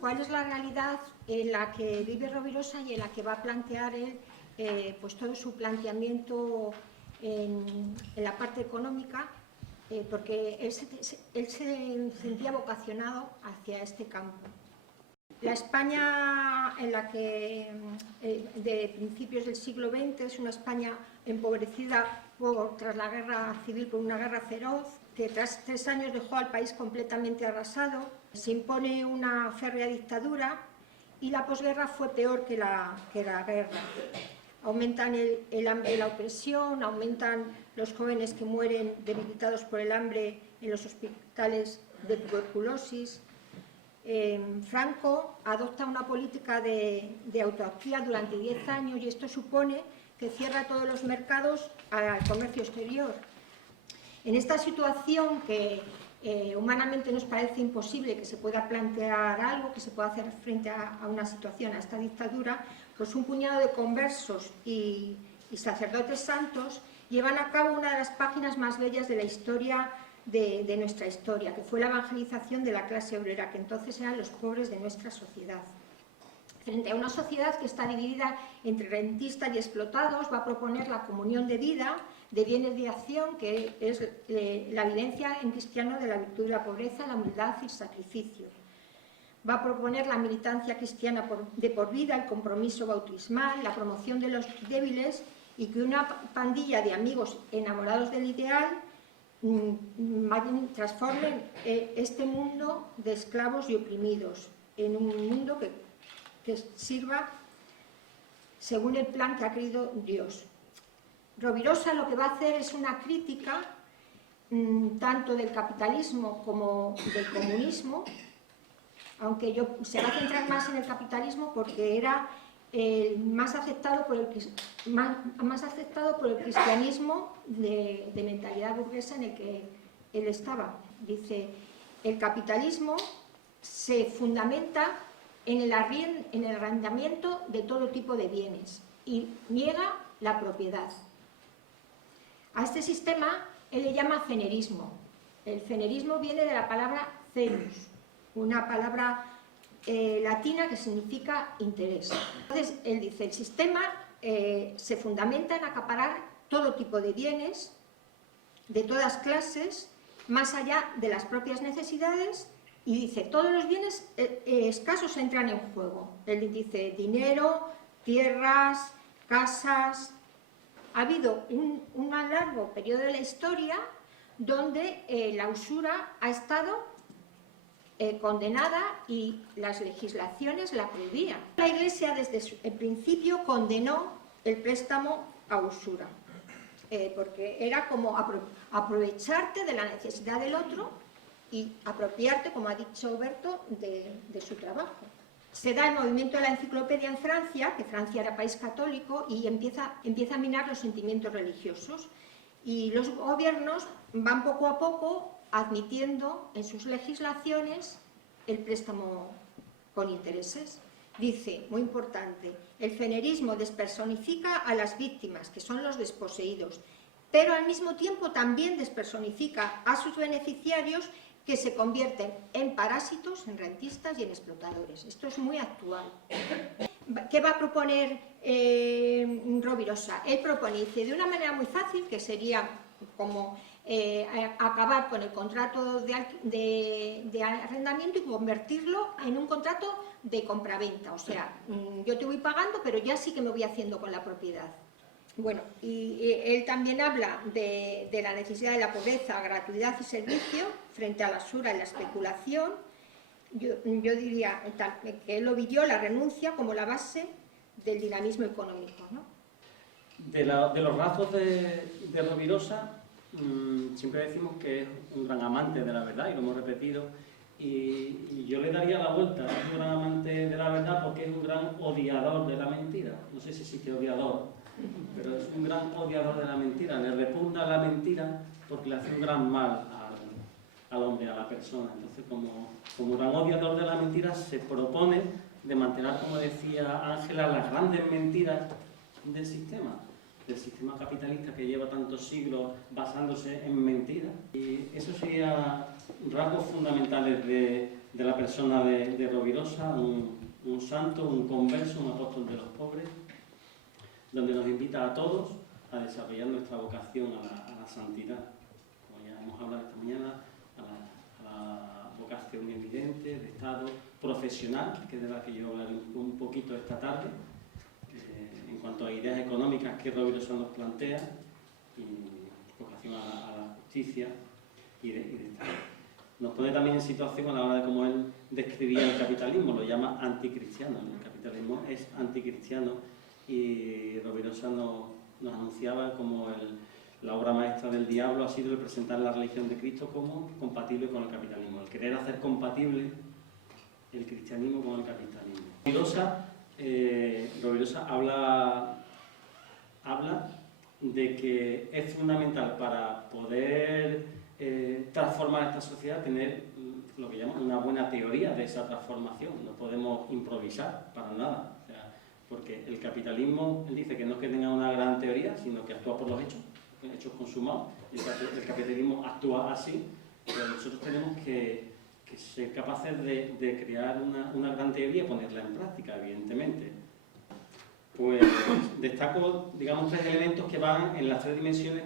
cuál es la realidad en la que vive Rovirosa y en la que va a plantear él pues todo su planteamiento en la parte económica, porque él se sentía vocacionado hacia este campo. La España en la que, de principios del siglo XX, es una España empobrecida tras la guerra civil, por una guerra feroz, que tras 3 años dejó al país completamente arrasado. Se impone una férrea dictadura y la posguerra fue peor que la guerra. Aumentan el hambre y la opresión, aumentan los jóvenes que mueren debilitados por el hambre en los hospitales de tuberculosis. Franco adopta una política de autarquía durante 10 años y esto supone que cierra todos los mercados al comercio exterior. En esta situación que humanamente nos parece imposible que se pueda plantear algo, que se pueda hacer frente a una situación, a esta dictadura, pues un puñado de conversos y sacerdotes santos llevan a cabo una de las páginas más bellas de la historia de nuestra historia, que fue la evangelización de la clase obrera, que entonces eran los pobres de nuestra sociedad. Frente a una sociedad que está dividida entre rentistas y explotados, va a proponer la comunión de vida, de bienes de acción, que es la vivencia en cristiano de la virtud y la pobreza, la humildad y el sacrificio. Va a proponer la militancia cristiana de por vida, el compromiso bautismal, la promoción de los débiles y que una pandilla de amigos enamorados del ideal transformen este mundo de esclavos y oprimidos en un mundo que sirva según el plan que ha querido Dios. Rovirosa lo que va a hacer es una crítica tanto del capitalismo como del comunismo, aunque se va a centrar más en el capitalismo porque era el más aceptado por el cristianismo de mentalidad burguesa en el que él estaba. Dice, el capitalismo se fundamenta en el arrendamiento de todo tipo de bienes y niega la propiedad. A este sistema él le llama cenerismo. El cenerismo viene de la palabra cenus, una palabra latina que significa interés. Entonces, él dice, el sistema se fundamenta en acaparar todo tipo de bienes, de todas clases, más allá de las propias necesidades, y dice, todos los bienes escasos entran en juego. Él dice, dinero, tierras, casas. Ha habido un largo periodo de la historia donde la usura ha estado condenada y las legislaciones la prohibían. La Iglesia desde el principio condenó el préstamo a usura, porque era como aprovecharte de la necesidad del otro y apropiarte, como ha dicho Berto, de su trabajo. Se da el movimiento de la enciclopedia en Francia, que Francia era país católico, y empieza a minar los sentimientos religiosos. Y los gobiernos van poco a poco admitiendo en sus legislaciones el préstamo con intereses. Dice, muy importante, el cenerismo despersonifica a las víctimas, que son los desposeídos, pero al mismo tiempo también despersonifica a sus beneficiarios, que se convierten en parásitos, en rentistas y en explotadores. Esto es muy actual. ¿Qué va a proponer Rovirosa? Él propone, dice, de una manera muy fácil, que sería como acabar con el contrato de arrendamiento y convertirlo en un contrato de compraventa. O sea, yo te voy pagando, pero ya sí que me voy haciendo con la propiedad. Bueno, y él también habla de la necesidad de la pobreza, gratuidad y servicio frente a la usura y la especulación. Yo diría que él lo vivió, la renuncia, como la base del dinamismo económico, ¿no? De los rasgos de Rovirosa, siempre decimos que es un gran amante de la verdad, y lo hemos repetido, y yo le daría la vuelta. Es un gran amante de la verdad porque es un gran odiador de la mentira. No sé si existe odiador, pero es un gran odiador de la mentira. Le repugna la mentira porque le hace un gran mal al hombre, a la persona. Entonces, como gran odiador de la mentira, se propone de mantener, como decía Ángela, las grandes mentiras del sistema capitalista que lleva tantos siglos basándose en mentiras. Y eso sería rasgos fundamentales de de la persona de Rovirosa, un santo, un converso, un apóstol de los pobres, donde nos invita a todos a desarrollar nuestra vocación a la santidad, como ya hemos hablado esta mañana, a la vocación evidente, de estado profesional, que es de la que yo hablaré un poquito esta tarde, en cuanto a ideas económicas que Rovirosa nos plantea, y vocación a la justicia y de estado. Nos pone también en situación a la hora de cómo él describía el capitalismo, lo llama anticristiano. El capitalismo es anticristiano y Rovirosa nos anunciaba como la obra maestra del diablo ha sido el presentar la religión de Cristo como compatible con el capitalismo, el querer hacer compatible el cristianismo con el capitalismo. Rovirosa habla de que es fundamental para poder transformar esta sociedad, tener lo que llaman una buena teoría de esa transformación. No podemos improvisar para nada, o sea, porque el capitalismo, él dice que no es que tenga una gran teoría, sino que actúa por los hechos consumados. El capitalismo actúa así, pero nosotros tenemos que ser capaces de crear una gran teoría y ponerla en práctica, evidentemente. Pues destaco, digamos, 3 elementos que van en las 3 dimensiones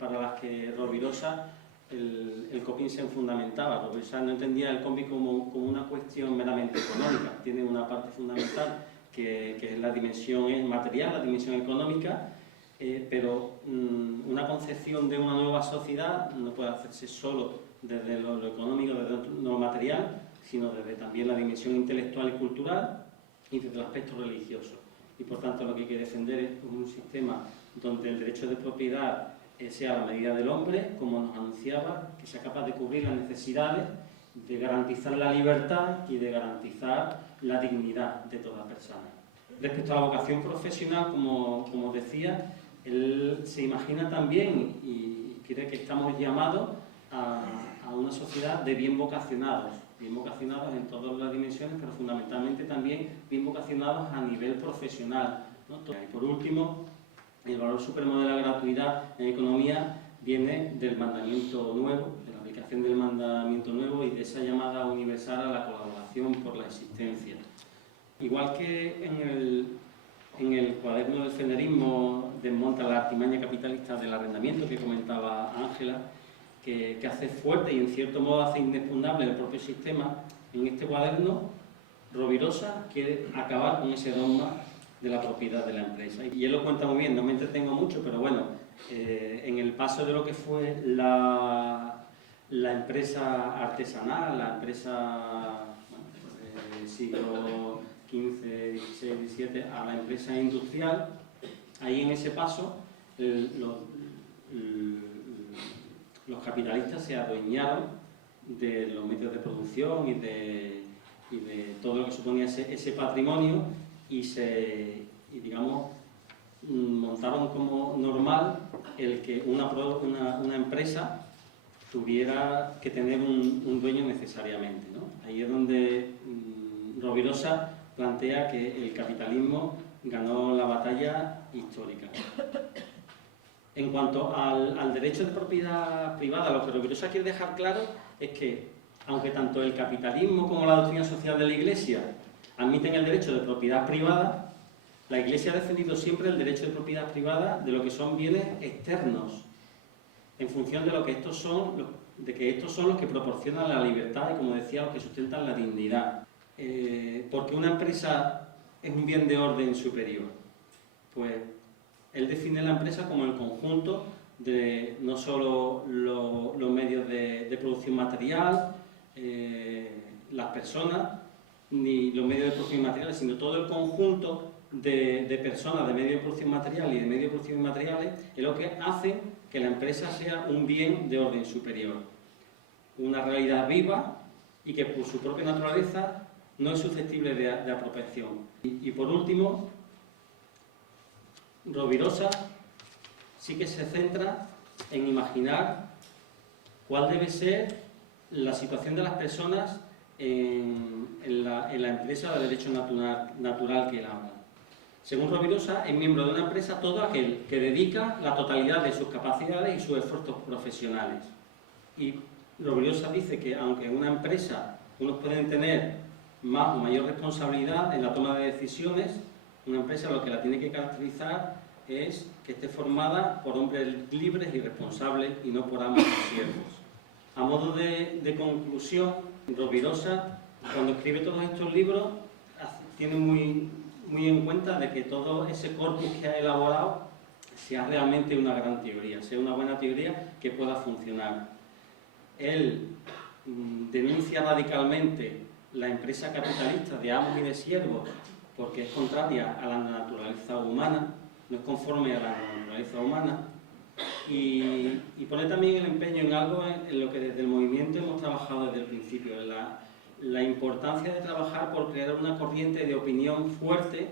para las que Rovirosa, el coping se fundamentaba. Rovirosa no entendía el coping como una cuestión meramente económica. Tiene una parte fundamental que es la dimensión material, la dimensión económica, pero una concepción de una nueva sociedad no puede hacerse solo desde lo económico, desde lo material, sino desde también la dimensión intelectual y cultural y desde el aspecto religioso. Y por tanto lo que hay que defender es un sistema donde el derecho de propiedad sea a la medida del hombre, como nos anunciaba, que sea capaz de cubrir las necesidades, de garantizar la libertad y de garantizar la dignidad de toda persona. Respecto a la vocación profesional, como decía, él se imagina también y cree que estamos llamados a una sociedad de bien vocacionados en todas las dimensiones, pero fundamentalmente también bien vocacionados a nivel profesional, ¿no? Y por último, el valor supremo de la gratuidad en economía viene del mandamiento nuevo, de la aplicación del mandamiento nuevo y de esa llamada universal a la colaboración por la existencia. Igual que en el cuaderno del fenerismo desmonta la artimaña capitalista del arrendamiento que comentaba Ángela, que hace fuerte y en cierto modo hace inexpugnable el propio sistema, en este cuaderno Rovirosa quiere acabar con ese dogma de la propiedad de la empresa. Y él lo cuenta muy bien, no me entretengo mucho, pero bueno, en el paso de lo que fue la empresa artesanal, la empresa del siglo XV, XVI, XVII, a la empresa industrial, ahí en ese paso los capitalistas se adueñaron de los medios de producción y de todo lo que suponía ese patrimonio y digamos, montaron como normal el que una empresa tuviera que tener un dueño necesariamente, ¿no? Ahí es donde Rovirosa plantea que el capitalismo ganó la batalla histórica. En cuanto al derecho de propiedad privada, lo que Rovirosa quiere dejar claro es que, aunque tanto el capitalismo como la doctrina social de la Iglesia admiten el derecho de propiedad privada, la Iglesia ha defendido siempre el derecho de propiedad privada de lo que son bienes externos, en función de lo que estos son los que proporcionan la libertad y, como decía, los que sustentan la dignidad. Porque una empresa es un bien de orden superior, pues él define la empresa como el conjunto de no solo los medios de producción material, las personas, ni los medios de producción materiales, sino todo el conjunto de personas, de medios de producción material y de medios de producción inmateriales, es lo que hace que la empresa sea un bien de orden superior. Una realidad viva y que por su propia naturaleza no es susceptible de apropiación. Y por último, Rovirosa sí que se centra en imaginar cuál debe ser la situación de las personas en la empresa de derecho natural que él habla. Según Rovirosa, es miembro de una empresa todo aquel que dedica la totalidad de sus capacidades y sus esfuerzos profesionales. Y Rovirosa dice que aunque una empresa Unos pueden tener más o mayor responsabilidad en la toma de decisiones. Una empresa lo que la tiene que caracterizar es que esté formada por hombres libres y responsables y no por amos y siervos. A modo de conclusión, Rovirosa, cuando escribe todos estos libros, tiene muy en cuenta de que todo ese corpus que ha elaborado sea realmente una gran teoría, sea una buena teoría que pueda funcionar. Él denuncia radicalmente la empresa capitalista de amos y de siervos porque es contraria a la naturaleza humana, no es conforme a la naturaleza humana, y pone también el empeño en algo en lo que desde el movimiento hemos trabajado desde el principio, en la importancia de trabajar por crear una corriente de opinión fuerte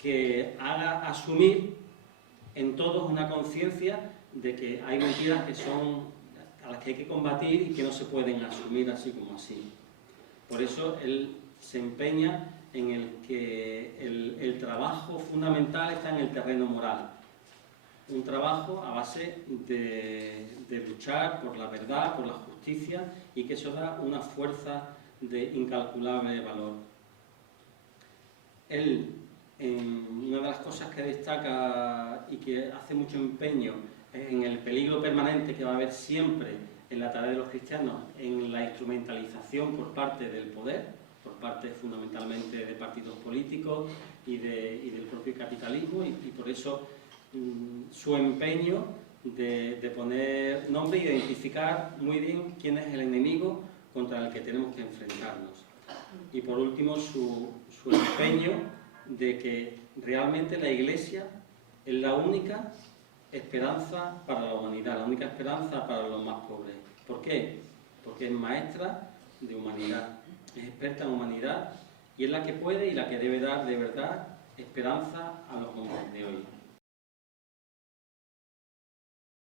que haga asumir en todos una conciencia de que hay mentiras que son a las que hay que combatir y que no se pueden asumir así como así. Por eso él se empeña en el que el trabajo fundamental está en el terreno moral. Un trabajo a base de luchar por la verdad, por la justicia, y que eso da una fuerza de incalculable valor. Él, una de las cosas que destaca y que hace mucho empeño en el peligro permanente que va a haber siempre en la tarea de los cristianos, en la instrumentalización por parte del poder, por parte fundamentalmente de partidos políticos y del propio capitalismo, y por eso su empeño de poner nombre e identificar muy bien quién es el enemigo contra el que tenemos que enfrentarnos. Y por último, su empeño de que realmente la Iglesia es la única esperanza para la humanidad, la única esperanza para los más pobres. ¿Por qué? Porque es maestra de humanidad, es experta en humanidad y es la que puede y la que debe dar de verdad esperanza a los hombres de hoy.